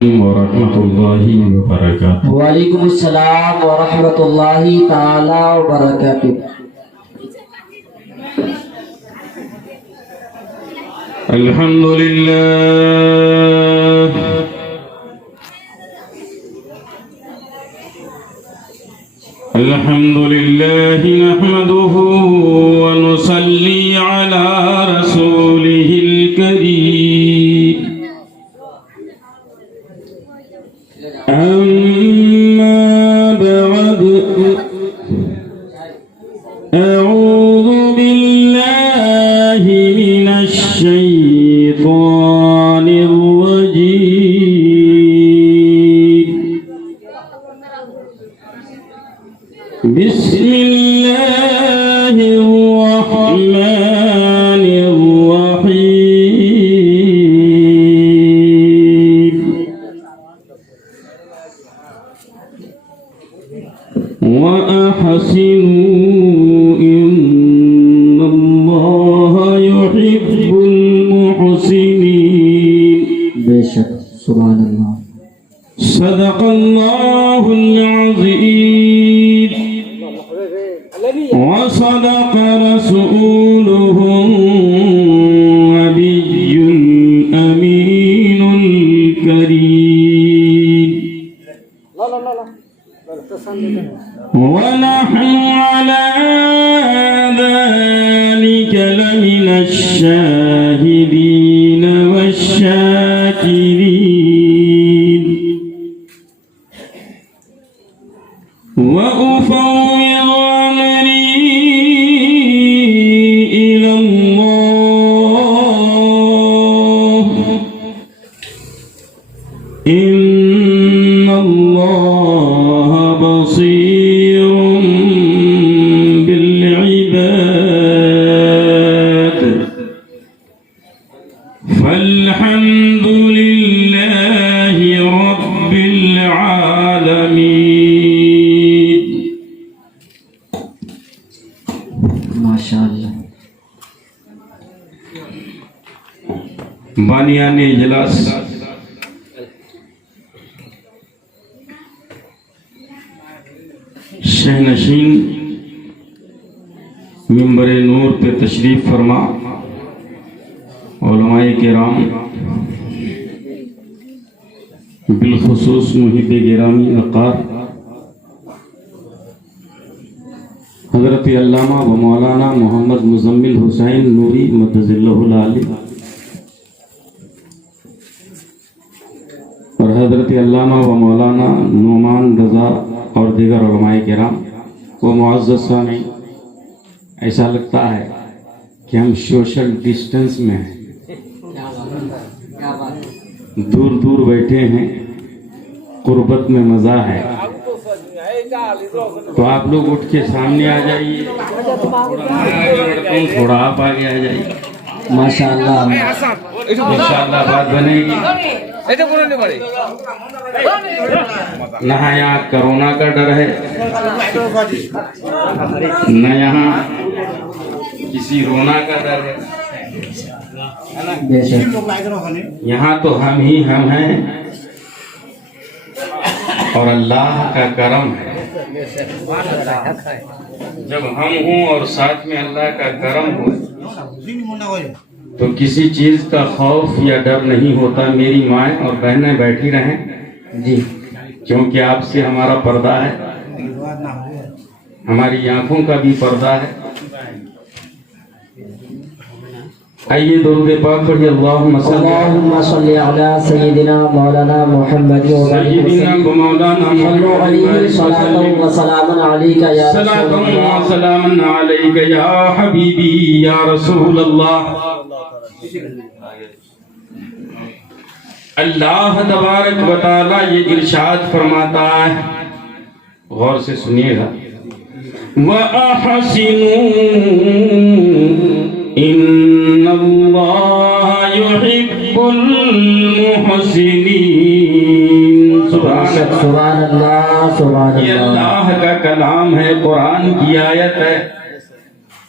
ورحمۃ اللہ وبرکاتہ۔ وعلیکم السلام ورحمۃ اللہ تعالی وبرکاتہ۔ الحمد للہ الحمد للہ نحمده ونصلي على رسوله الكريم أما بعد أعوذ بالله من الشيطان الرجيم بسم الله الرحمن الرحيم وأحسنوا إن الله يحب المحسنين بے شک سبحان اللہ۔ صدق الله العظيم وصدق رسوله النبي الأمين الكريم ونحن على ذلك لمن الشاهدين والشاكرين وأفوض أمري إلى الله إن الله بصير بالعباد فالحمد لله رب العالمين۔ ماشاءاللہ۔ بانیان اجلاس شہنشین منبر نور پہ تشریف فرما علماء کرام، بالخصوص محب گرامی وقار حضرت علامہ و مولانا محمد مزمل حسین نوری مدظ اللہ العالی اور حضرت علامہ و مولانا نعمان رضا اور دیگر علماء کرام و معزز سامعین، ایسا لگتا ہے کہ ہم سوشل ڈسٹنس میں ہیں، دور دور بیٹھے ہیں، قربت میں مزہ ہے۔ تو آپ لوگ اٹھ کے سامنے آ جائیے، تھوڑا آپ آگے آ جائیے، ماشاءاللہ۔ انشاءاللہ بات بنے گی۔ نہ یہاں کرونا کا ڈر ہے، نہ یہاں کسی رونا کا ڈر ہے، بے شک یہاں تو ہم ہی ہم ہیں اور اللہ کا کرم ہے۔ جب ہم ہوں اور ساتھ میں اللہ کا کرم ہو تو کسی چیز کا خوف یا ڈر نہیں ہوتا۔ میری مائیں اور بہنیں بیٹھی رہیں جی، کیونکہ آپ سے ہمارا پردہ ہے، ہماری آنکھوں کا بھی پردہ ہے۔ آئیے درود پاک پڑھیے، اللہم اللہم صلی علی سیدنا مولانا محمد سیدنا مولانا صلو علیہ صلاۃ و سلام علیک یا رسول اللہ۔ سلام علیک یا حبیبی یا رسول اللہ۔ اللہ تبارک و تعالی یہ ارشاد فرماتا ہے، غور سے سنیے گا، وَأَحْسِنُوا إِنَّ اللَّهَ يُحِبُّ الْمُحْسِنِينَ۔ سبحان اللہ، سبحان یہ اللہ۔ اللہ کا کلام ہے، قرآن کی آیت ہے۔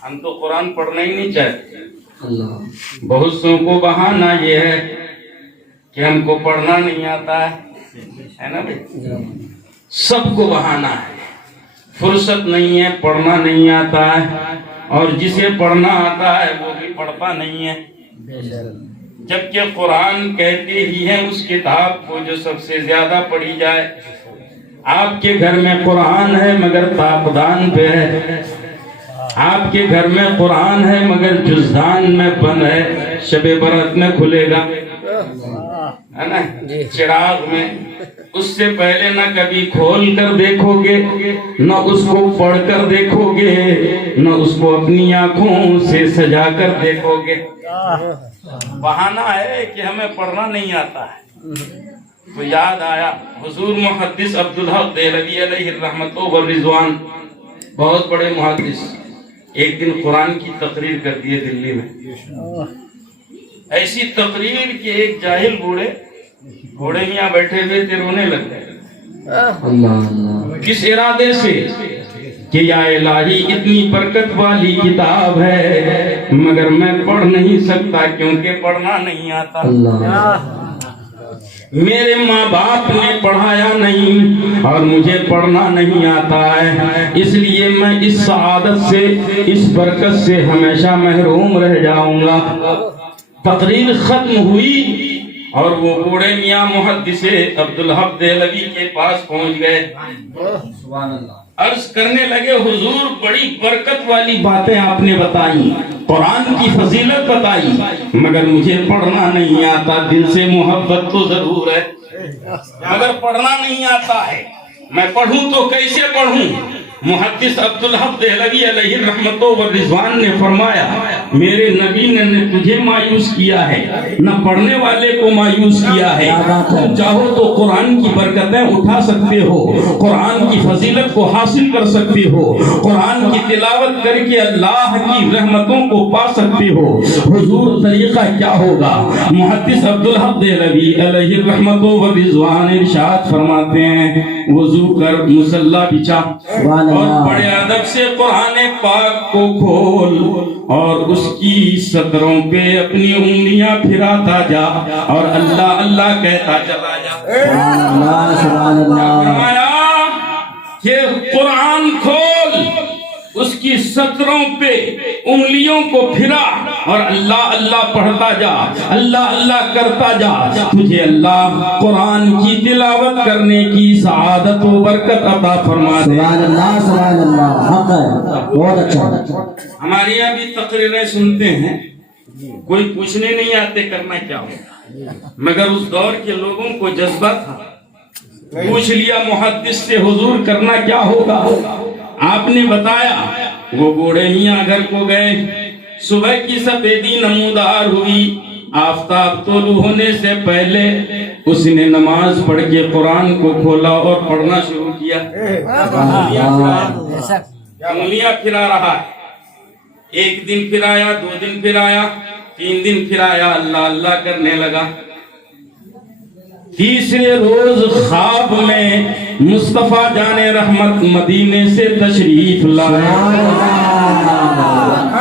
ہم تو قرآن پڑھنا ہی نہیں چاہتے، اللہ۔ بہت سو کو بہانہ یہ ہے کہ کہ ہم کو پڑھنا نہیں آتا ہے نا بھائی؟ سب کو بہانا ہے، فرصت نہیں ہے، پڑھنا نہیں آتا ہے، اور جسے پڑھنا آتا ہے وہ بھی پڑھتا نہیں ہے، جبکہ قرآن کہتے ہی ہے اس کتاب کو جو سب سے زیادہ پڑھی جائے۔ آپ کے گھر میں قرآن ہے مگر تاپدان پہ ہے، آپ کے گھر میں قرآن ہے مگر جزدان میں بند ہے، شب برات میں کھلے گا ہے نا، چراغ میں، اس سے پہلے نہ کبھی کھول کر دیکھو گے، نہ اس کو پڑھ کر دیکھو گے، نہ اس کو اپنی آنکھوں سے سجا کر دیکھو گے۔ بہانہ ہے کہ ہمیں پڑھنا نہیں آتا ہے۔ تو یاد آیا حضور محدث عبدالحق دہلوی علیہ الرحمت والرضوان، بہت بڑے محدث، ایک دن قرآن کی تقریر کر دیے دلی میں، ایسی تقریر کہ ایک جاہل بوڑھے میاں بیٹھے ہوئے تھے، رونے لگ گئے۔ کس ارادے سے کہ یا الہی اتنی برکت والی کتاب ہے مگر میں پڑھ نہیں سکتا کیونکہ پڑھنا نہیں آتا، میرے ماں باپ نے پڑھایا نہیں اور مجھے پڑھنا نہیں آتا ہے، اس لیے میں اس سعادت سے، اس برکت سے ہمیشہ محروم رہ جاؤں گا۔ تقریر ختم ہوئی اور وہ بوڑھے میاں محدث عبدالحق دہلوی کے پاس پہنچ گئے، عرض کرنے لگے حضور بڑی برکت والی باتیں آپ نے بتائی، قرآن کی فضیلت بتائی، مگر مجھے پڑھنا نہیں آتا، دل سے محبت تو ضرور ہے مگر پڑھنا نہیں آتا ہے، میں پڑھوں تو کیسے پڑھوں؟ محدث عبدالحق دہلوی علیہ الرحمت والرضوان نے فرمایا میرے نبی نے تجھے مایوس کیا ہے، نہ پڑھنے والے کو مایوس کیا ہے، تم چاہو تو قرآن کی برکتیں اٹھا سکتے ہو، قرآن کی فضیلت کو حاصل کر سکتے ہو، قرآن کی تلاوت کر کے اللہ کی رحمتوں کو پا سکتے ہو، حضور طریقہ کیا ہوگا؟ محدث عبدالحق دہلوی علیہ الرحمت والرضوان ارشاد فرماتے ہیں وضو کر، مصلی بچھا اور بڑے ادب سے قرآن پاک کو کھول اور اس کی سطروں پہ اپنی انگلیاں پھراتا جا اور اللہ اللہ کہتا چلا جا۔ فرمایا کہ قرآن کھول، اس کی سطروں پہ انگلیوں کو پھرا اور اللہ اللہ پڑھتا جا، اللہ اللہ کرتا جا، تجھے اللہ قرآن کی تلاوت کرنے کی سعادت و برکت عطا فرما دے۔ سبحان اللہ سبحان اللہ، بہت اچھا۔ ہمارے یہاں بھی تقریریں سنتے ہیں، کوئی پوچھنے نہیں آتے کرنا کیا ہوگا، مگر اس دور کے لوگوں کو جذبہ تھا، پوچھ لیا محدث سے حضور کرنا کیا ہوگا؟ آپ نے بتایا، وہ بوڑھے میاں گھر کو گئے، صبح کی سفیدی نمودار ہوئی، آفتاب طلوع ہونے سے پہلے اس نے نماز پڑھ کے قرآن کو کھولا اور پڑھنا شروع کیا، انگلیاں پھرا رہا ہے، ایک دن پھرایا، 2 دن پھرایا، 3 دن پھرایا، اللہ اللہ کرنے لگا۔ تیسرے روز خواب میں مصطفیٰ جان رحمت مدینے سے تشریف لائے۔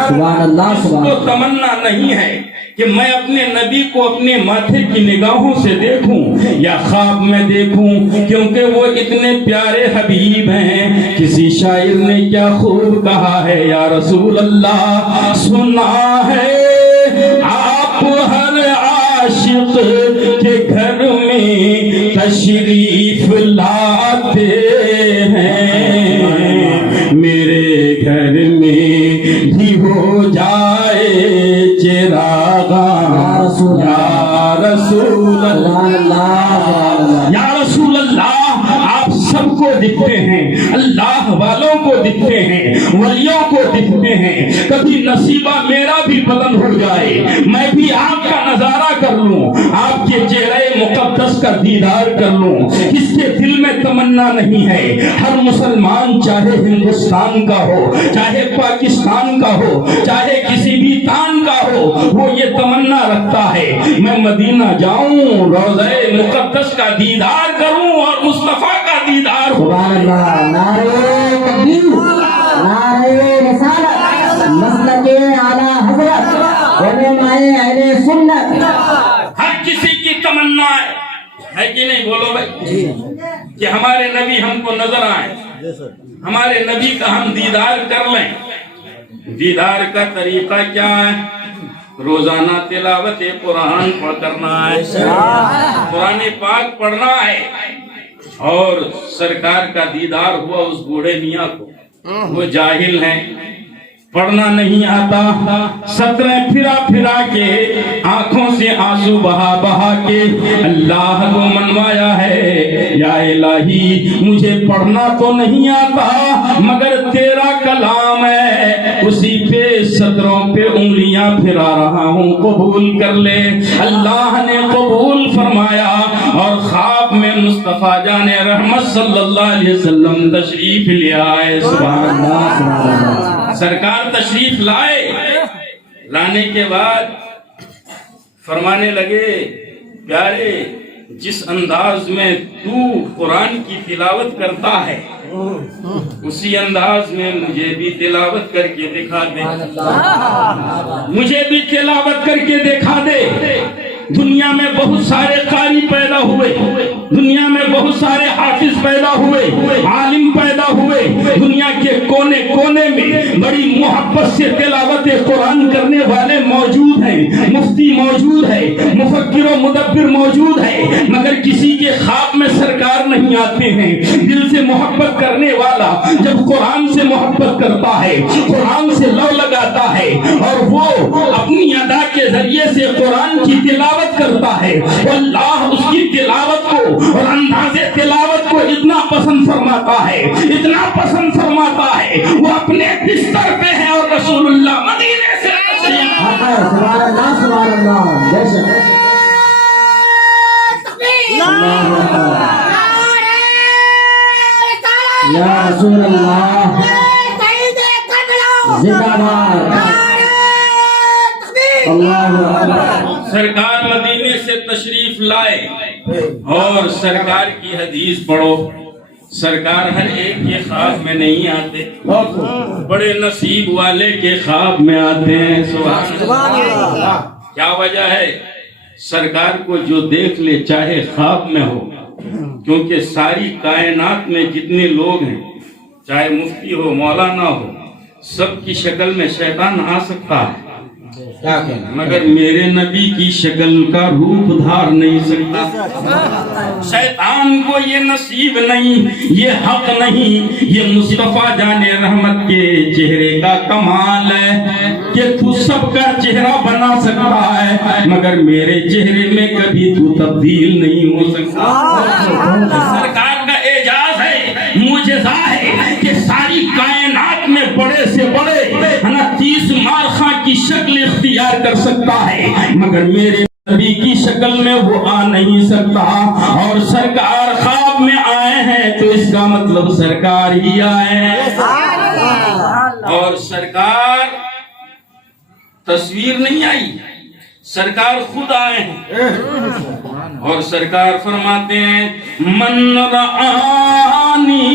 تو تمنا نہیں ہے کہ میں اپنے نبی کو اپنے ماتھے کی نگاہوں سے دیکھوں یا خواب میں دیکھوں، کیونکہ وہ اتنے پیارے حبیب ہیں۔ کسی شاعر نے کیا خوب کہا ہے، یا رسول اللہ سنا ہے آپ ہر عاشق کے گھر میں تشریف لاتے ہیں، میرے گھر میں بھی ہو جائے چراغاں یا رسول اللہ، یا رسول اللہ۔ آپ سب کو دکھتے ہیں، اللہ والوں کو دکھتے ہیں، ولیوں کو دکھتے ہیں، کبھی نصیبہ میرا بھی بلند ہو جائے، میں بھی آپ کا نظارہ کر لوں، آپ کے چہرے مقدس کا دیدار کر لوں۔ کس کے دل میں تمنا نہیں ہے؟ ہر مسلمان چاہے ہندوستان کا ہو، چاہے پاکستان کا ہو، چاہے کسی بھی تان کا ہو، وہ یہ تمنا رکھتا ہے میں مدینہ جاؤں، روضہ مقدس کا دیدار کروں اور مصطفیٰ کا دیدار ہو۔ سبحان اللہ، نعرہ تکبیر، نعرہ رسالت، مسلک اعلیٰ حضرت، علماء اہل سنت۔ ہر کسی کی تمنا ہے کہ نہیں؟ بولو بھائی، کہ ہمارے نبی ہم کو نظر آئے، ہمارے نبی کا ہم دیدار کر لیں۔ دیدار کا طریقہ کیا ہے؟ روزانہ تلاوت قرآن کرنا ہے، قرآن پاک پڑھنا ہے۔ اور سرکار کا دیدار ہوا اس بوڑھے میاں کو، وہ جاہل ہیں، پڑھنا نہیں آتا، ستریں پھرا پھرا کے آنکھوں سے آنسو بہا بہا کے اللہ کو منوایا ہے، یا الہی مجھے پڑھنا تو نہیں آتا مگر تیرا کلام ہے، اسی پہ ستروں پہ انگلیاں پھرا رہا ہوں، قبول کر لے۔ اللہ نے قبول فرمایا اور خواب میں مصطفیٰ جان رحمت صلی اللہ علیہ وسلم تشریف لے آئے۔ سبحان اللہ۔ سرکار تشریف لائے، لانے کے بعد فرمانے لگے، پیارے جس انداز میں تو قرآن کی تلاوت کرتا ہے اسی انداز میں مجھے بھی تلاوت کر کے دکھا دے، مجھے بھی تلاوت کر کے دکھا دے۔ دنیا میں بہت سارے قاری پیدا ہوئے، دنیا میں بہت سارے حافظ پیدا ہوئے، عالم پیدا ہوئے، دنیا کے کونے کونے میں بڑی محبت سے تلاوت قرآن کرنے والے موجود ہیں، مفتی موجود ہے، مفکر و مدبر موجود ہے، مگر کسی کے خواب میں سرکار نہیں آتے ہیں۔ دل سے محبت کرنے والا جب قرآن سے محبت کرتا ہے، قرآن سے لو لگاتا ہے اور وہ اپنی ادا کے ذریعے سے قرآن کی تلاوت کرتا ہے، اللہ اس کی تلاوت کو اور انداز تلاوت کو اتنا پسند فرماتا ہے، اتنا پسند فرماتا ہے، وہ اپنے بستر پہ ہے اور رسول اللہ مدینے سے سبحان اللہ سبحان اللہ، جے شک یا رسول اللہ زندہ باد، اللہ اکبر۔ سرکار مدینے سے تشریف لائے اور سرکار کی حدیث پڑھو، سرکار ہر ایک کے خواب میں نہیں آتے، بڑے نصیب والے کے خواب میں آتے ہیں۔ سبحان اللہ۔ کیا وجہ ہے؟ سرکار کو جو دیکھ لے چاہے خواب میں ہو، کیونکہ ساری کائنات میں جتنے لوگ ہیں، چاہے مفتی ہو مولانا ہو، سب کی شکل میں شیطان آ سکتا ہے، مگر میرے نبی کی شکل کا روپ دھار نہیں سکتا۔ شیطان کو یہ نصیب نہیں، یہ حق نہیں، یہ مصطفیٰ جان رحمت کے چہرے کا کمال ہے کہ تو سب کا چہرہ بنا سکتا ہے مگر میرے چہرے میں کبھی تو تبدیل نہیں ہو سکتا۔ سرکار کا اعجاز ہے، معجزہ ہے کہ ساری کائنات میں بڑے سے بڑے 30 مارخاں کی شکل اختیار کر سکتا ہے مگر میرے نبی کی شکل میں وہ آ نہیں سکتا، اور سرکار خواب میں آئے ہیں تو اس کا مطلب سرکار ہی آئے ہیں۔ اور سرکار تصویر نہیں آئی، سرکار خود آئے ہیں، اور سرکار فرماتے ہیں من رآنی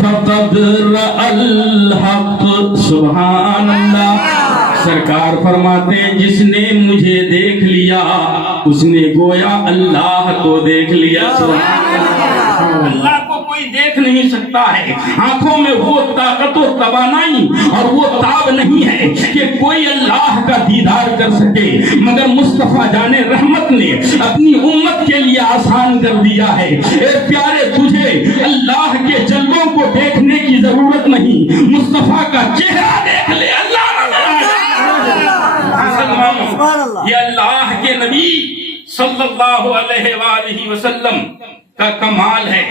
فقد رأى الحق۔ سبحان اللہ۔ سرکار فرماتے ہیں جس نے مجھے دیکھ لیا اس نے گویا اللہ کو دیکھ لیا۔ سبحان اللہ۔ اللہ کو کوئی دیکھ نہیں سکتا ہے، آنکھوں میں وہ طاقت و توانائی اور وہ تاب نہیں ہے کہ کوئی اللہ کا دیدار کر سکے، مگر مصطفیٰ جان رحمت نے اپنی امت کے لیے آسان کر دیا ہے۔ اے پیارے، تجھے اللہ کے جلووں کو دیکھنے کی ضرورت نہیں، مصطفیٰ کا چہرہ دیکھ لے، اللہ یہ اللہ کے نبی صلی اللہ علیہ وآلہ وسلم کا کمال ہے۔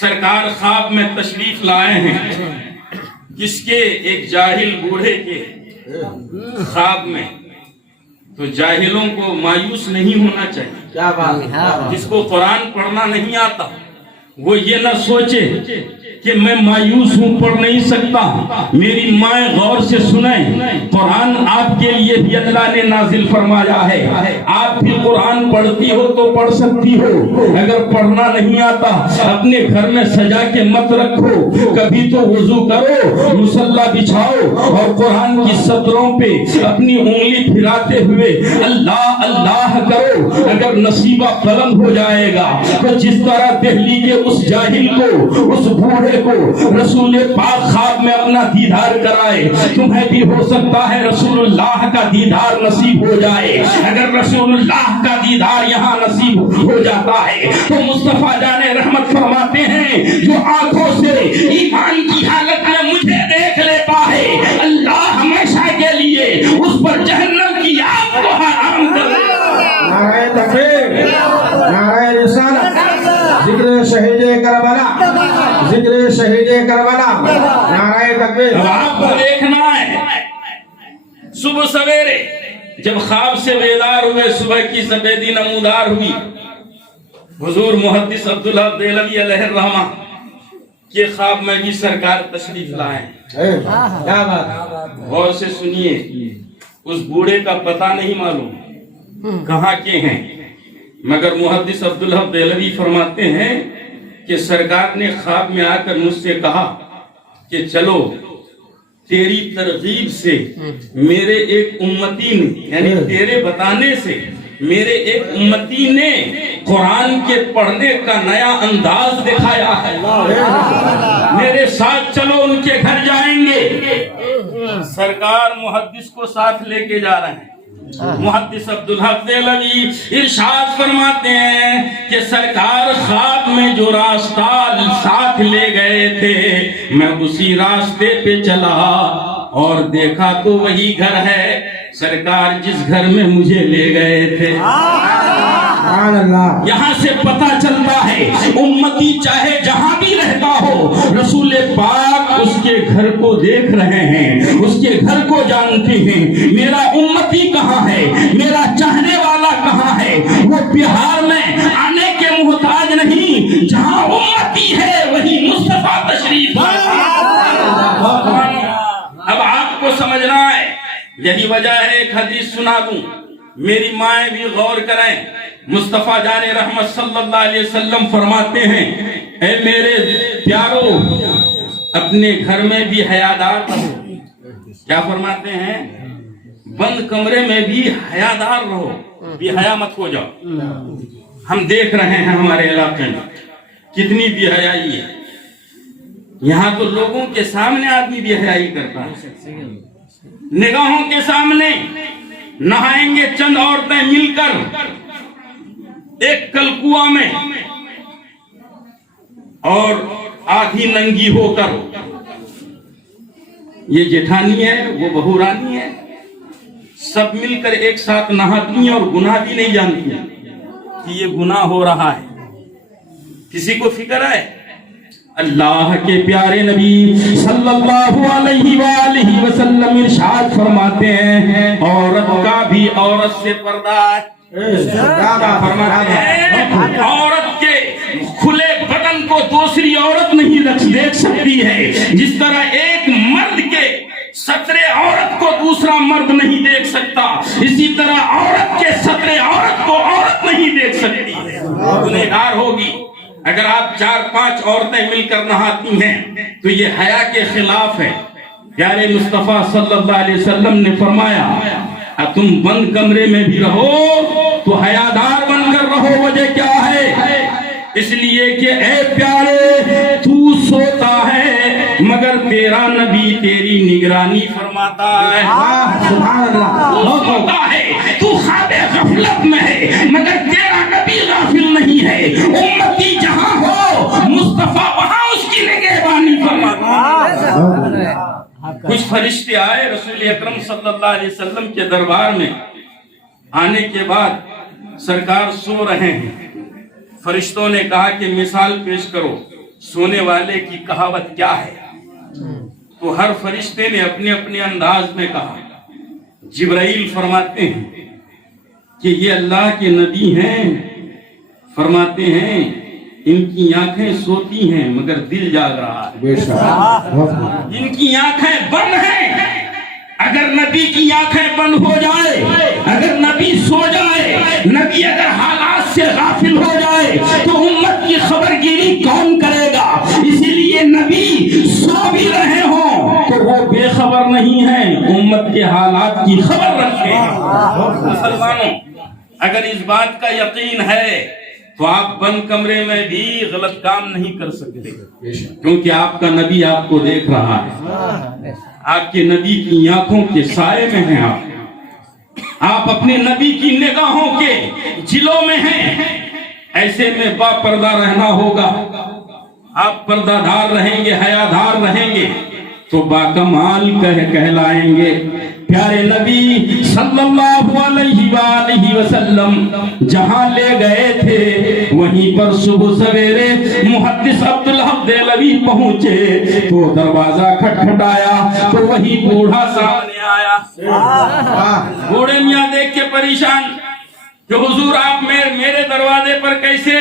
سرکار خواب میں تشریف لائے ہیں، کس کے؟ ایک جاہل بوڑھے کے خواب میں۔ تو جاہلوں کو مایوس نہیں ہونا چاہیے، جس کو قرآن پڑھنا نہیں آتا وہ یہ نہ سوچے کہ میں مایوس ہوں، پڑھ نہیں سکتا. میری مائیں غور سے سنیں، قرآن آپ کے لیے بھی اللہ نے نازل فرمایا ہے. آپ بھی قرآن پڑھتی ہو تو پڑھ سکتی ہو. اگر پڑھنا نہیں آتا اپنے گھر میں سجا کے مت رکھو. کبھی تو وضو کرو، مصلی بچھاؤ اور قرآن کی سطروں پہ اپنی انگلی پھراتے ہوئے اللہ اللہ کرو. اگر نصیبہ بلند ہو جائے گا تو جس طرح دہلی کے اس جاہل کو، اس بوڑھے کو رسول پاک خواب میں اپنا دیدار کرائے، تمہیں بھی ہو سکتا ہے رسول اللہ کا دیدار نصیب ہو جائے. اگر رسول اللہ کا دیدار یہاں نصیب ہو جاتا ہے تو مصطفیٰ جان رحمت فرماتے ہیں جو آنکھوں سے ایمان کی حالت میں مجھے دیکھ لیتا ہے، اللہ ہمیشہ کے لیے اس پر جہنم کی آگ کو حرام کر دیتا. نعرہ تکبیر، نعرہ رسالت، ذکر شہید کربلا، ذکر شہید کربلا، نعرہ تکبیر. اب آپ کو دیکھنا ہے صبح سویرے جب خواب سے بیدار ہوئے، صبح کی سفیدی نمودار ہوئی، حضور محدث عبداللہ دہلوی علیہ الرحمہ کے خواب میں بھی سرکار تشریف لائے. کیا بات. غور سے سنیے، اس بوڑھے کا پتہ نہیں معلوم کہاں کے ہیں، مگر محدث عبداللہ دہلوی فرماتے ہیں کہ سرکار نے خواب میں آ کر مجھ سے کہا کہ چلو تیری ترغیب سے میرے ایک امتی نے، یعنی تیرے بتانے سے میرے ایک امتی نے قرآن کے پڑھنے کا نیا انداز دکھایا ہے، میرے ساتھ چلو ان کے گھر جائیں گے. سرکار محدث کو ساتھ لے کے جا رہے ہیں. محدث عبدالحق دہلوی ارشاد فرماتے ہیں کہ سرکار خواب میں جو راستہ ساتھ لے گئے تھے میں اسی راستے پہ چلا اور دیکھا تو وہی گھر ہے سرکار جس گھر میں مجھے لے گئے تھے. یہاں سے پتہ چلتا ہے امتی چاہے جہاں بھی رہتا ہو، رسول پاک اس کے گھر کو دیکھ رہے ہیں، اس کے گھر کو جانتے ہیں. میرا امتی کہاں ہے، میرا چاہنے والا کہاں ہے، وہ بہار میں آنے کے محتاج نہیں، جہاں امتی ہے وہی مصطفیٰ تشریف لاتے. اب آپ کو سمجھنا ہے، یہی وجہ ہے ایک حدیث سنا دوں، میری مائیں بھی غور کریں. مصطفیٰ جان رحمت صلی اللہ علیہ وسلم فرماتے ہیں اے میرے پیارو اپنے گھر میں بھی حیادار رہو. کیا فرماتے ہیں؟ بند کمرے میں بھی حیادار رہو، بے حیا مت ہو جاؤ. ہم دیکھ رہے ہیں ہمارے علاقے میں کتنی بے حیائی ہے. یہاں تو لوگوں کے سامنے آدمی بے حیائی کرتا ہے، نگاہوں کے سامنے نہائیں گے چند عورتیں مل کر ایک کلکوا میں اور آدھی ننگی ہو کر. یہ جیٹھانی ہے، وہ بہو رانی ہے، سب مل کر ایک ساتھ نہاتی ہیں اور گناہ بھی نہیں جانتی کہ یہ گناہ ہو رہا ہے. کسی کو فکر ہے؟ اللہ کے پیارے نبی صلی اللہ علیہ وآلہ وسلم ارشاد فرماتے ہیں عورت کا بھی عورت سے پردہ ہے. فرماتے ہیں عورت کے کھلے بدن کو دوسری عورت نہیں دیکھ سکتی ہے، جس طرح ایک مرد کے سترے عورت کو دوسرا مرد نہیں دیکھ سکتا، اسی طرح عورت کے سترے عورت کو عورت نہیں دیکھ سکتی. گنہگار ہوگی. اگر آپ 4-5 عورتیں مل کر نہاتی ہیں تو یہ حیا کے خلاف ہے. پیارے مصطفیٰ صلی اللہ علیہ وسلم نے فرمایا تم بند کمرے میں بھی رہو تو حیادار بن کر رہو. وجہ کیا ہے؟ اس لیے کہ اے پیارے تو سوتا ہے مگر تیرا نبی تیری نگرانی فرماتا ہے. تو سوتا ہے، تو خواب غفلت میں ہے مگر تیرا نبی غافل نہیں ہے. امتی جہاں ہو مصطفیٰ وہاں اس کی نگہبانی فرماتا ہے. کچھ فرشتے آئے رسول اکرم صلی اللہ علیہ وسلم کے دربار میں. آنے کے بعد سرکار سو رہے ہیں. فرشتوں نے کہا کہ مثال پیش کرو، سونے والے کی کہاوت کیا ہے؟ تو ہر فرشتے نے اپنے اپنے انداز میں کہا. جبرائیل فرماتے ہیں کہ یہ اللہ کے نبی ہیں. فرماتے ہیں ان کی آنکھیں سوتی ہیں مگر دل جاگ رہا ہے. بے شک. ان کی آنکھیں بند ہیں. اگر نبی کی آنکھیں بند ہو جائے, اگر نبی سو جائے, نبی اگر حالات سے غافل ہو جائے تو امت کی خبر گیری کون کرے گا؟ اسی لیے نبی سو بھی رہے ہوں تو وہ بے خبر نہیں ہیں, امت کے حالات کی خبر رکھتے ہیں. مسلمانوں, اگر اس بات کا یقین ہے تو آپ بند کمرے میں بھی غلط کام نہیں کر سکتے, کیونکہ آپ کا نبی آپ کو دیکھ رہا ہے. آپ کے نبی کی آنکھوں کے سائے میں ہیں. آپ اپنے نبی کی نگاہوں کے جلوں میں ہیں. ایسے میں با پردہ رہنا ہوگا. آپ پردہ دار رہیں گے, حیا دار رہیں گے تو باکمال کہلائیں گے. پیارے نبی صلی اللہ علیہ وآلہ وسلم جہاں لے گئے تھے وہیں پر صبح سویرے محدث عبدالحق دہلوی پہنچے تو دروازہ کھٹکھٹایا تو وہی بوڑھا سامنے آیا. بوڑھے میاں دیکھ کے پریشان کہ حضور آپ میرے دروازے پر کیسے,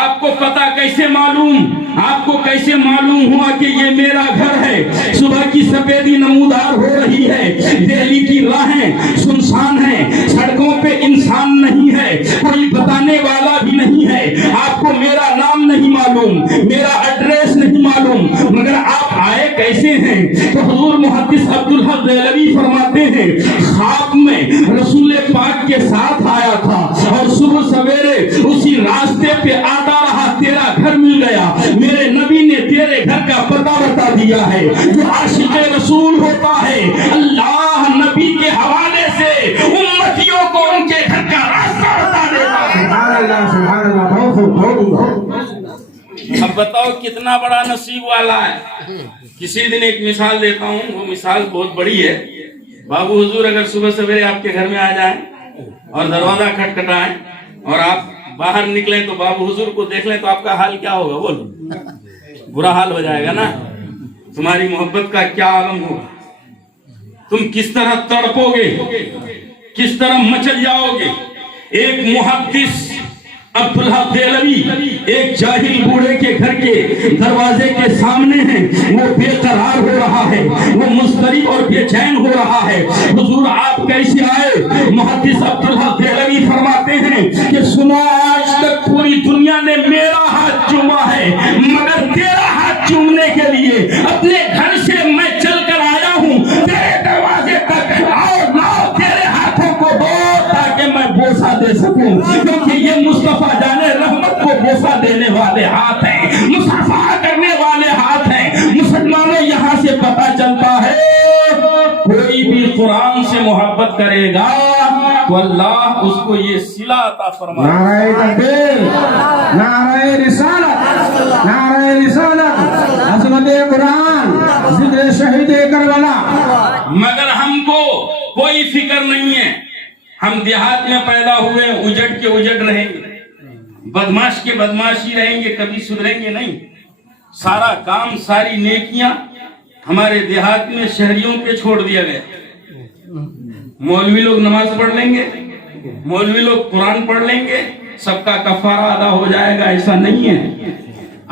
آپ کو پتہ کیسے معلوم, آپ کو کیسے معلوم ہوا کہ یہ میرا گھر ہے؟ صبح کی سفیدی نمودار ہو رہی ہے, دہلی کی راہیں سنسان ہیں, سڑکوں پہ انسان نہیں ہے, کوئی بتانے والا بھی نہیں ہے. آپ کو میرا نام نہیں معلوم, میرا ایڈریس نہیں معلوم, مگر آپ آئے کیسے ہیں؟ تو حضور محدث عبدالحق دہلوی فرماتے ہیں خواب میں رسول پاک کے ساتھ آیا تھا اور صبح سویرے اسی راستے پہ آتا رہا, تیرا گھر مل گیا. میرے نبی نے تیرے گھر کا پتہ بتا دیا ہے. جو عاشق رسول ہوتا ہے اللہ نبی کے حوالے سے امتیوں کو ان کے گھر کا راستہ بتا دیتا ہے. سبحان اللہ, سبحان اللہ. اب بتاؤ کتنا بڑا نصیب والا ہے. کسی دن ایک مثال دیتا ہوں, وہ مثال بہت بڑی ہے. بابو حضور اگر صبح سویرے آپ کے گھر میں آ جائیں اور دروازہ کھٹکھٹائیں اور آپ باہر نکلیں تو بابو حضور کو دیکھ لیں تو آپ کا حال کیا ہوگا؟ بولو, برا حال ہو جائے گا نا. تمہاری محبت کا کیا عالم ہوگا؟ تم کس طرح تڑپو گے, کس طرح مچل جاؤ گے. ایک محدث عبدالحق دہلوی ایک جاہل بوڑھے کے گھر کے دروازے کے سامنے ہیں. وہ بے قرار ہو رہا ہے, وہ مضطرب اور بے چین ہو رہا ہے. حضور آپ کیسے آئے؟ محدث عبدالحق دہلوی فرماتے ہیں کہ سنو, آج تک پوری دنیا نے میرا ہاتھ چوما ہے مگر تیرا ہاتھ چومنے کے لیے اپنے گھر سے میں چل کر آیا ہوں تیرے دروازے تک. اور لاؤ تیرے ہاتھوں کو دو تاکہ میں بوسہ دے سکوں, کیونکہ یہ مصطفیٰ جانے رحمت کو بوسہ دینے والے ہاتھ ہیں, مصافحہ کرنے والے ہاتھ ہیں. مسلمانوں, یہاں سے پتہ چلتا ہے کوئی بھی قرآن سے محبت کرے گا تو اللہ اس کو یہ صلہ عطا فرمائے. نعرہ تکبیر, نعرہ رسالت, نعرہ رسالت, عظمت قرآن, ذکر شہید کربلا. مگر ہم کو کوئی فکر نہیں ہے. ہم دیہات میں پیدا ہوئے, اجڑ کے اجڑ رہیں گے, بدماش کے بدماشی رہیں گے, کبھی سدھریں گے نہیں. سارا کام, ساری نیکیاں ہمارے دیہات میں شہریوں پہ چھوڑ دیا گیا. مولوی لوگ نماز پڑھ لیں گے, مولوی لوگ قرآن پڑھ لیں گے, سب کا کفارہ ادا ہو جائے گا. ایسا نہیں ہے,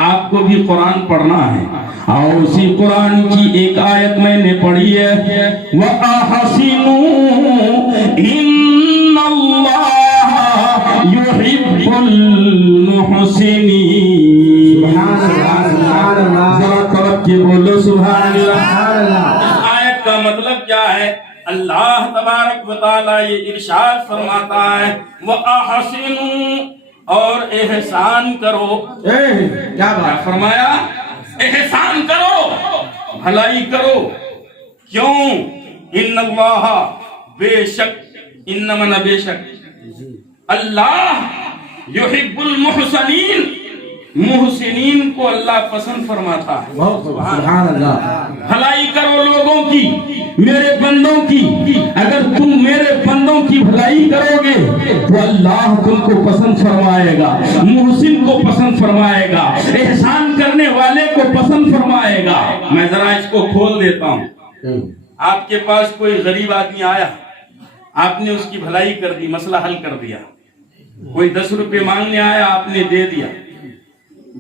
آپ کو بھی قرآن پڑھنا ہے. اور اسی قرآن کی ایک آیت میں نے پڑھی ہے, وَأَحْسِنُوا إِنَّ اللَّهَ يُحِبُّ الْمُحْسِنِينَ. ذرا کڑک کے بولو سبحان اللہ. اس آیت کا مطلب کیا ہے؟ اللہ تبارک و تعالی یہ ارشاد فرماتا ہے وَأَحْسِنُوا, اور احسان کرو. کیا بات فرمایا؟ احسان کرو, بھلائی کرو. کیوں؟ ان اللہ, بے شک, انما بے شک اللہ, یحب المحسنین, محسنین کو اللہ پسند فرماتا ہے. سبحان اللہ. بھلائی کرو لوگوں کی, میرے بندوں کی. اگر تم میرے بندوں کی بھلائی کرو گے تو اللہ تم کو پسند فرمائے گا, محسن کو پسند فرمائے گا, احسان کرنے والے کو پسند فرمائے گا. میں ذرا اس کو کھول دیتا ہوں. آپ کے پاس کوئی غریب آدمی آیا, آپ نے اس کی بھلائی کر دی, مسئلہ حل کر دیا. کوئی 10 روپے مانگنے آیا, آپ نے دے دیا.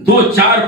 2-4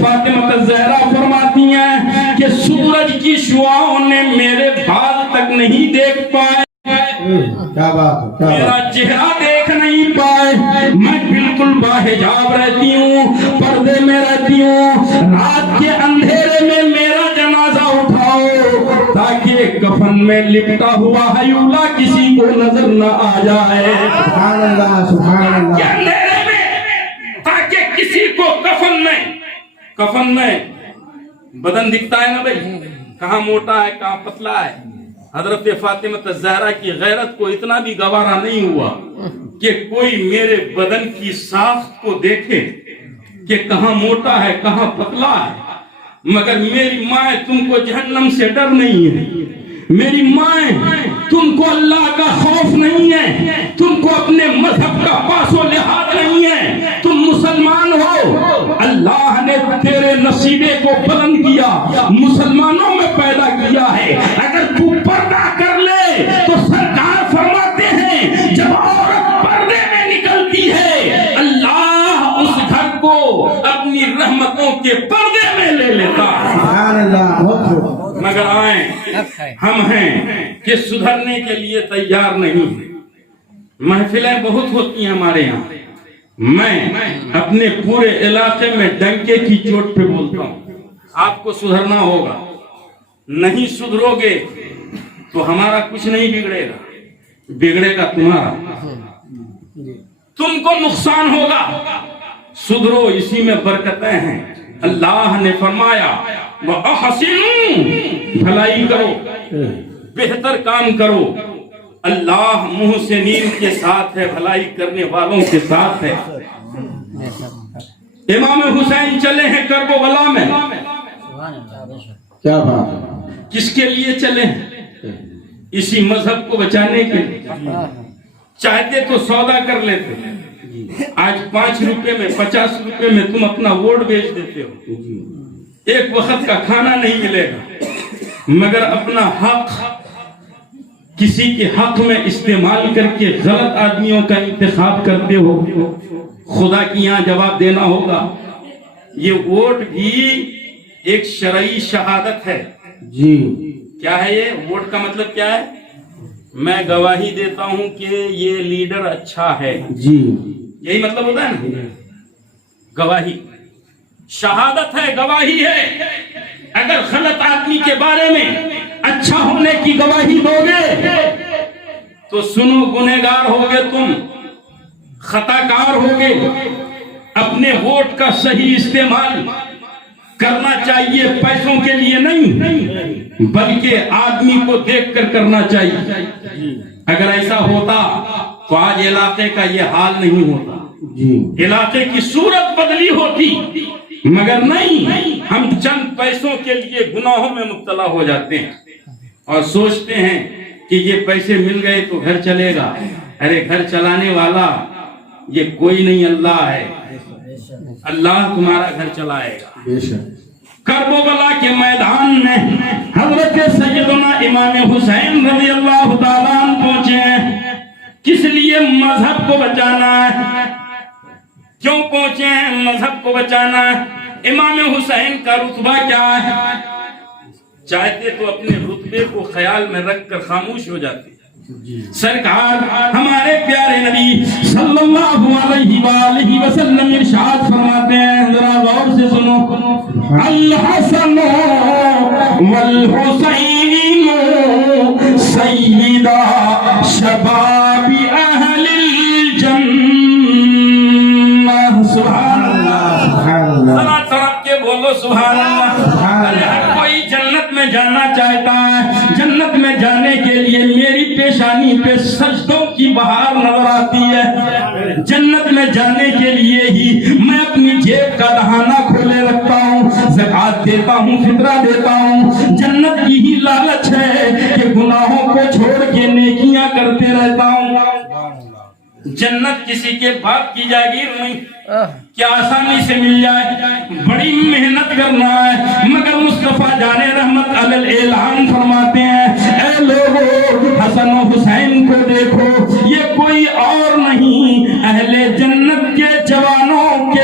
فاطمہ زہرا فرماتی ہیں کہ سورج کی شعاؤں نے میرے بال تک نہیں دیکھ پائے، کیا بات ہے، میرا چہرہ دیکھ نہیں پائے، میں بالکل باحجاب رہتی ہوں، پردے میں رہتی ہوں، رات کے اندھیرے میں میرا جنازہ اٹھاؤ تاکہ کفن میں لپٹا ہوا ہیولا کسی کو نظر نہ آ جائے، سبحان اللہ سبحان کہ اللہ، اندھیرے میں تاکہ کسی کو کفن میں بدن دکھتا ہے نا بھائی، کہاں موٹا ہے کہاں پتلا ہے۔ حضرت فاطمہ زہرا کی غیرت کو اتنا بھی گوارا نہیں ہوا کہ کوئی میرے بدن کی ساخت کو دیکھے کہ کہاں موٹا ہے کہاں پتلا ہے، مگر میری ماں تم کو جہنم سے ڈر نہیں ہے، میری ماں تم کو اللہ کا خوف نہیں ہے، تم کو اپنے مذہب کا پاس و لحاظ نہیں ہے، تم مسلمان ہو، اللہ نے تیرے نصیبے کو بلند کیا، مسلمانوں میں پیدا کیا ہے، اگر تو پردہ کر لے تو سرکار فرماتے ہیں جب عورت پردے میں نکلتی ہے اللہ اس گھر کو اپنی رحمتوں کے پردے میں لے لیتا ہے۔ سبحان اللہ، بہت خوب، مگر آئیں ہم ہیں کہ سدھرنے کے لیے تیار نہیں ہیں، محفلیں بہت ہوتی ہیں ہمارے یہاں، میں اپنے پورے علاقے میں ڈنکے کی چوٹ پہ بولتا ہوں آپ کو سدھرنا ہوگا، نہیں سدھرو گے تو ہمارا کچھ نہیں بگڑے گا، بگڑے گا تمہارا، تم کو نقصان ہوگا، سدھرو اسی میں برکتیں ہیں۔ اللہ نے فرمایا وَأَحْسِنُوا، بھلائی کرو، بہتر کام کرو، اللہ محسنین کے ساتھ ہے، بھلائی کرنے والوں کے ساتھ ہے۔ امام حسین چلے ہیں کربلا میں، کیا بات ہے، کس کے لیے چلے ہیں؟ اسی مذہب کو بچانے کے لیے، چاہتے تو سودا کر لیتے، آج 5 روپے میں 50 روپے میں تم اپنا ووٹ بیچ دیتے ہو، ایک وقت کا کھانا نہیں ملے گا، مگر اپنا حق کسی کے حق میں استعمال کر کے غلط آدمیوں کا انتخاب کرتے ہو، خدا کی یہاں جواب دینا ہوگا۔ یہ ووٹ بھی ایک شرعی شہادت ہے۔ جی، کیا ہے یہ ووٹ کا مطلب کیا ہے؟ میں گواہی دیتا ہوں کہ یہ لیڈر اچھا ہے، جی، یہی مطلب ہوتا ہے نا، گواہی، شہادت ہے، گواہی ہے۔ اگر غلط آدمی کے بارے میں اچھا ہونے کی گواہی دو گے تو سنو گنہگار ہوگے، تم خطا کار ہوگے، اپنے ووٹ کا صحیح استعمال کرنا چاہیے، پیسوں کے لیے نہیں بلکہ آدمی کو دیکھ کر کرنا چاہیے۔ اگر ایسا ہوتا تو آج علاقے کا یہ حال نہیں ہوتا، جی، علاقے کی صورت بدلی ہوتی، مگر نہیں، ہم چند پیسوں کے لیے گناہوں میں مبتلا ہو جاتے ہیں اور سوچتے ہیں کہ یہ پیسے مل گئے تو گھر چلے گا۔ ارے گھر چلانے والا یہ کوئی نہیں، اللہ ہے، اللہ تمہارا گھر چلائے گا۔ بے شک، کربلا کے میدان میں حضرت سیدنا امام حسین رضی اللہ تعالیٰ عنہ پہنچے ہیں، کس لیے؟ مذہب کو بچانا ہے۔ کیوں پہنچے ہیں؟ مذہب کو بچانا ہے۔ امام حسین کا رتبہ کیا ہے؟ چاہتے تو اپنے رتبے کو خیال میں رکھ کر خاموش ہو جاتے، سرکار ہمارے پیارے نبی صلی اللہ علیہ وآلہ وسلم ارشاد فرماتے ہیں، ذرا غور سے سنو، الحسن والحسین سیدہ شباب اہل الجنہ۔ سبحان اللہ، سبحان اللہ، ذرا تڑپ کے بولو سبحان اللہ۔ ہر کوئی جنت میں جانا چاہتا ہے، جنت میں جانے کے لیے میری پیشانی پہ سجدوں کی بہار نظر آتی ہے، جنت میں جانے کے لیے ہی میں اپنی جیب کا دہانہ کھولے رکھتا ہوں، زکات دیتا ہوں، فطرہ دیتا ہوں، جنت کی ہی لالچ ہے کہ گناہوں کو چھوڑ کے نیکیاں کرتے رہتا ہوں۔ جنت کسی کے باپ کی جاگیر نہیں کیا آسانی سے مل جائے، بڑی محنت کرنا ہے، مگر مصطفیٰ جان رحمت علی الاعلان فرماتے ہیں، اے لوگو حسن و حسین کو دیکھو، یہ کوئی اور نہیں اہل جنت کے جوانوں کے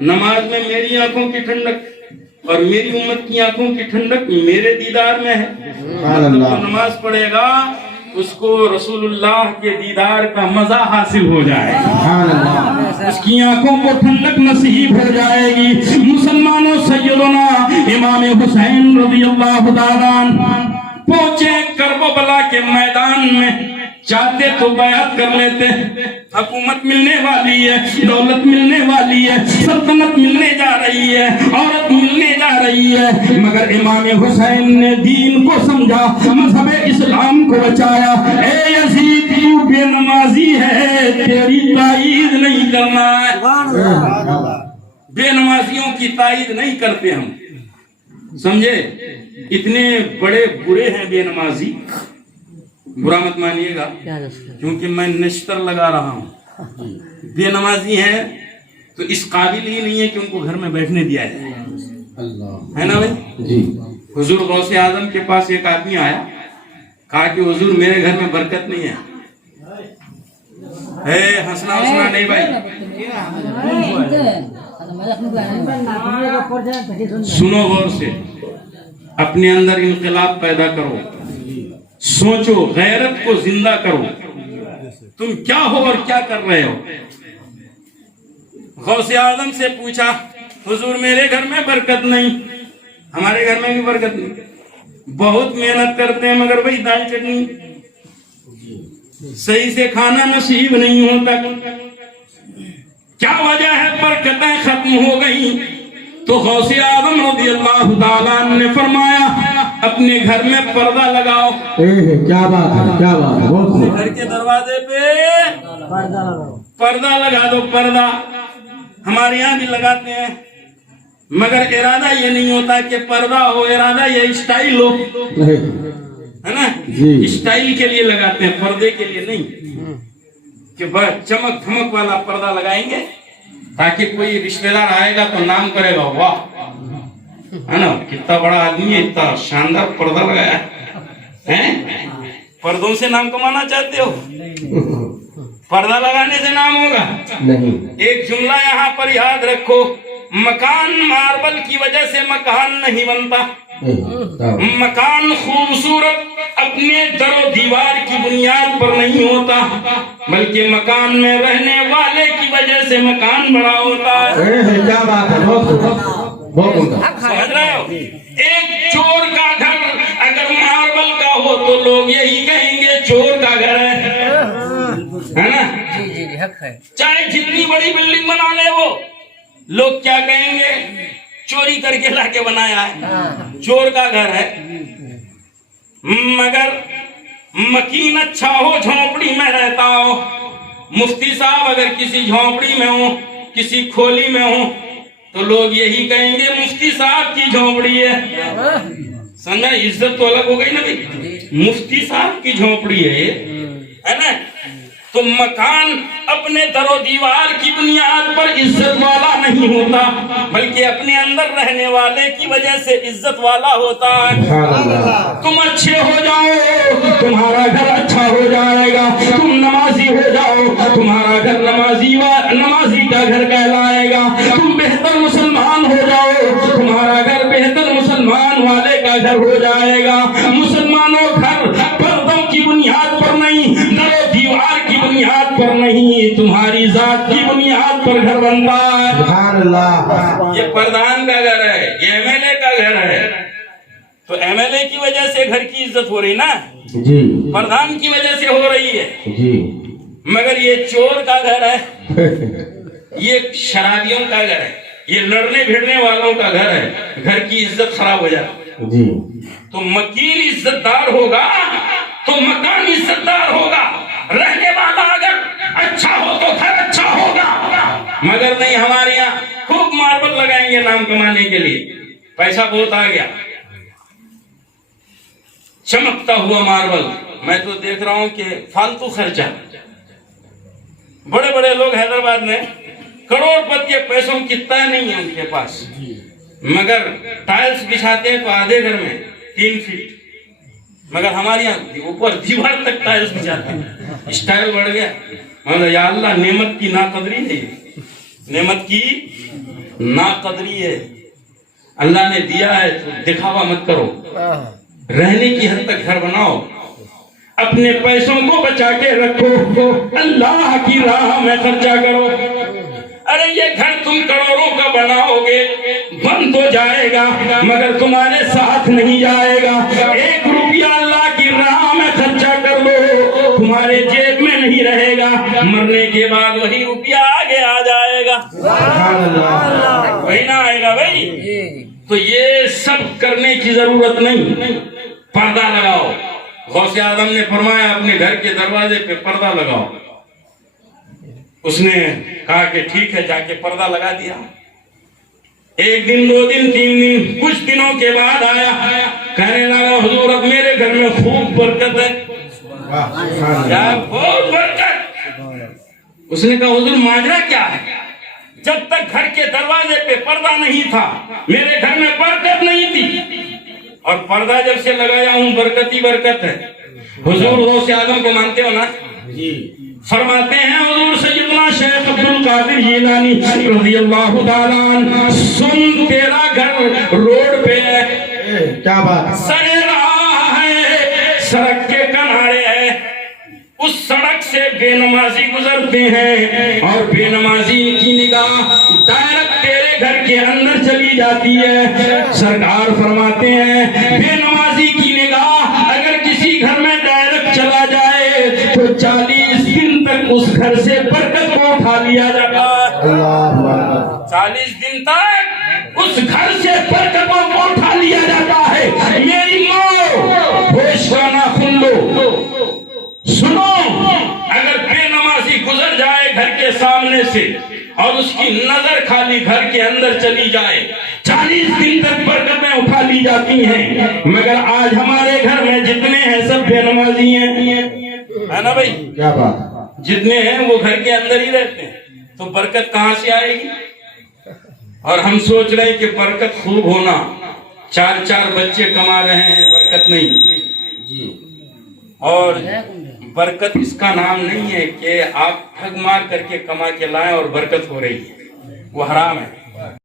نماز میں میری آنکھوں کی ٹھنڈک اور میری امت کی آنکھوں کی ٹھنڈک میرے دیدار میں ہے. مطلب جو نماز پڑھے گا اس کو رسول اللہ کے دیدار کا مزہ حاصل ہو جائے گا, اس کی آنکھوں کو ٹھنڈک نصیب ہو جائے گی. مسلمانوں, سیدنا امام حسین رضی اللہ تعالیٰ عنہ پہنچے کرب و بلا کے میدان میں, چاہتے تو بیعت کر لیتے, حکومت ملنے والی ہے, دولت ملنے والی ہے, سلطنت ملنے جا رہی ہے, عورت ملنے جا رہی ہے, مگر امام حسین نے دین کو سمجھا, مذہب اسلام کو بچایا. اے یزید تو بے نمازی ہے, تیری تائید نہیں کرنا ہے. بے نمازیوں کی تائید نہیں کرتے ہم, سمجھے؟ اتنے بڑے برے ہیں بے نمازی, برا مت مانیے گا کیونکہ میں نشتر لگا رہا ہوں. بے نمازی ہیں تو اس قابل ہی نہیں ہے کہ ان کو گھر میں بیٹھنے دیا جائے, ہے نا بھائی؟ حضور غوث اعظم کے پاس ایک آدمی آیا, کہا کہ حضور میرے گھر میں برکت نہیں ہے. ہنسنا ہنسنا نہیں بھائی, سنو غور سے, اپنے اندر انقلاب پیدا کرو, سوچو, غیرت کو زندہ کرو, تم کیا ہو اور کیا کر رہے ہو. غوث اعظم سے پوچھا, حضور میرے گھر میں برکت نہیں. ہمارے گھر میں بھی برکت نہیں, بہت محنت کرتے ہیں مگر وہی دال چٹنی, صحیح سے کھانا نصیب نہیں ہوتا. کیا وجہ ہے؟ برکتیں ختم ہو گئی. تو غوث اعظم رضی اللہ تعالیٰ عنہ نے فرمایا, اپنے گھر میں پردہ لگاؤ. کیا بات ہے, کیا بات ہے. گھر کے دروازے پہ پردہ لگا دو. پردہ ہمارے یہاں بھی لگاتے ہیں مگر ارادہ یہ نہیں ہوتا کہ پردہ ہو, ارادہ یہ اسٹائل ہو, ہے نا؟ اسٹائل کے لیے لگاتے ہیں, پردے کے لیے نہیں کہ بس چمک دھمک والا پردہ لگائیں گے تاکہ کوئی رشتہ دار آئے گا تو نام کرے گا, واہ, ہے نا, کتنا بڑا آدمی ہے, اتنا شاندار پردہ لگایا ہے. پردوں سے نام کمانا چاہتے ہو؟ پردہ لگانے سے نام ہوگا نہیں. ایک جملہ یہاں پر یاد رکھو, مکان ماربل کی وجہ سے مکان نہیں بنتا. مکان خوبصورت اپنے در و دیوار کی بنیاد پر نہیں ہوتا, بلکہ مکان میں رہنے والے کی وجہ سے مکان بڑا ہوتا ہے. کیا بات ہے, سمجھ رہے ہو؟ ایک چور کا گھر اگر ماربل کا ہو تو لوگ یہی کہیں گے چور کا گھر ہے نا. چاہے جتنی بڑی بلڈنگ بنا لے وہ, لوگ کیا کہیں گے؟ چوری کر کے لا کے بنایا ہے, چور کا گھر ہے. مگر مکین اچھا ہو, جھونپڑی میں رہتا ہو. مفتی صاحب اگر کسی جھونپڑی میں ہو, کسی کھولی میں ہو, تو لوگ یہی کہیں گے مفتی صاحب کی جھونپڑی ہے. سمجھا؟ عزت تو الگ ہو گئی نا بھائی, مفتی صاحب کی جھونپڑی ہے نا. تو مکان اپنے در و دیوار کی بنیاد پر عزت والا نہیں ہوتا, بلکہ اپنے اندر رہنے والے کی وجہ سے عزت والا ہوتا ہے. تم اچھے ہو جاؤ, تمہارا گھر اچھا ہو جائے گا. تم نمازی ہو جاؤ, تمہارا گھر نمازی کا گھر کہلائے گا. تم بہتر مسلمان ہو جاؤ, تمہارا گھر بہتر مسلمان والے کا گھر ہو جائے گا. مسلمانوں, گھر پردوں کی بنیاد پر نہیں, در و دیوار کی بنیاد پر نہیں, تمہاری ذات کی بنیاد پر گھر بنتا ہے. سبحان اللہ. یہ پردھان کا گھر ہے, یہ ایم ایل اے کا گھر ہے. تو ایم ایل اے کی وجہ سے گھر کی عزت ہو رہی نا جی, پردھان کی وجہ سے ہو رہی ہے جی. مگر یہ چور کا گھر ہے, یہ شرابیوں کا گھر ہے, یہ لڑنے بھیڑنے والوں کا گھر ہے. گھر کی عزت خراب ہو جاتی جی. تو مکین عزت دار ہوگا تو مکان عزت دار ہوگا. رہنے والا اگر اچھا ہو تو گھر اچھا ہوگا. مگر نہیں, ہمارے یہاں خوب ماربل لگائیں گے نام کمانے کے لیے, پیسہ بہت آ گیا, چمکتا ہوا ماربل. میں تو دیکھ رہا ہوں کہ فالتو خرچہ. بڑے بڑے لوگ حیدرآباد میں کروڑ پتی پیسوں کی طے نہیں ہے ان کے پاس, مگر ٹائلز بچھاتے ہیں تو آدھے گھر میں 3 فٹ, مگر ہمارے یہاں اوپر دیوار تک ٹائلز بچھاتے ہیں. اسٹائل بڑھ گیا. یا اللہ, نعمت کی ناقدری ہے. نعمت کی ناقدری ہے. اللہ نے دیا ہے تو دکھاوا مت کرو. رہنے کی حد تک گھر بناؤ, اپنے پیسوں کو بچا کے رکھو, اللہ کی راہ میں خرچہ کرو. ارے یہ گھر تم کروڑوں کا بناؤ گے, بن تو جائے گا مگر تمہارے ساتھ نہیں جائے گا. 1 روپیہ اللہ کی راہ میں خرچہ کر لو, تمہارے جیب میں نہیں رہے گا, مرنے کے بعد وہی روپیہ آگے آ جائے گا. وہی نہ آئے گا بھائی. تو یہ سب کرنے کی ضرورت نہیں. پردہ لگاؤ. غوث اعظم نے فرمایا اپنے گھر کے دروازے پہ پردہ لگاؤ. اس نے کہا کہ ٹھیک ہے, جا کے پردہ لگا دیا. 1 دن 2 دن 3 دن, کچھ دنوں کے بعد آیا, کہنے لگا حضور اب میرے گھر میں خوب برکت ہے. کیا خوب برکت؟ اس نے کہا حضور ماجرا کیا ہے؟ جب تک گھر کے دروازے پہ پردہ نہیں تھا میرے گھر میں برکت نہیں تھی, اور پردہ جب سے لگایا ہوں برکت ہی برکت ہے. حضور غوث اعظم کو مانتے ہو نا؟ فرماتے ہیں حضور سیدنا شیخ عبد القادر جیلانی رضی اللہ تعالیٰ عنہ, سن تیرا گھر روڈ پہ ہے, کیا بات, سڑے راہ ہے, سڑک کے کنارے ہے, اس سڑک سے بے نمازی گزرتے ہیں اور بے نمازی کی نگاہ ڈائریکٹ تیرے گھر کے اندر چلی جاتی ہے. سرکار فرماتے ہیں بے نمازی کی نگاہ اگر کسی گھر میں ڈائریکٹ چلا جائے تو 40 دن تک اس گھر سے برکت کو اٹھا لیا جاتا ہے. 40 دن تک اس گھر سے برکتوں کو اٹھا لیا جاتا ہے. میری ماں ہوش گانا سن لو, سنو, اگر بے نمازی گزر جائے گھر کے سامنے سے اور اس کی نظر خالی گھر کے اندر چلی جائے 40 دن تک برکتیں اٹھا لی جاتی ہیں. مگر آج ہمارے گھر میں جتنے ہیں سب بے نمازی ہیں, ہے نا بھائی؟ کیا بات, جتنے ہیں وہ گھر کے اندر ہی رہتے ہیں, تو برکت کہاں سے آئے گی؟ اور ہم سوچ رہے ہیں کہ برکت خوب ہونا, 4 بچے کما رہے ہیں, برکت نہیں. اور برکت اس کا نام نہیں ہے کہ آپ ٹھگ مار کر کے کما کے لائیں اور برکت ہو رہی ہے, وہ حرام ہے.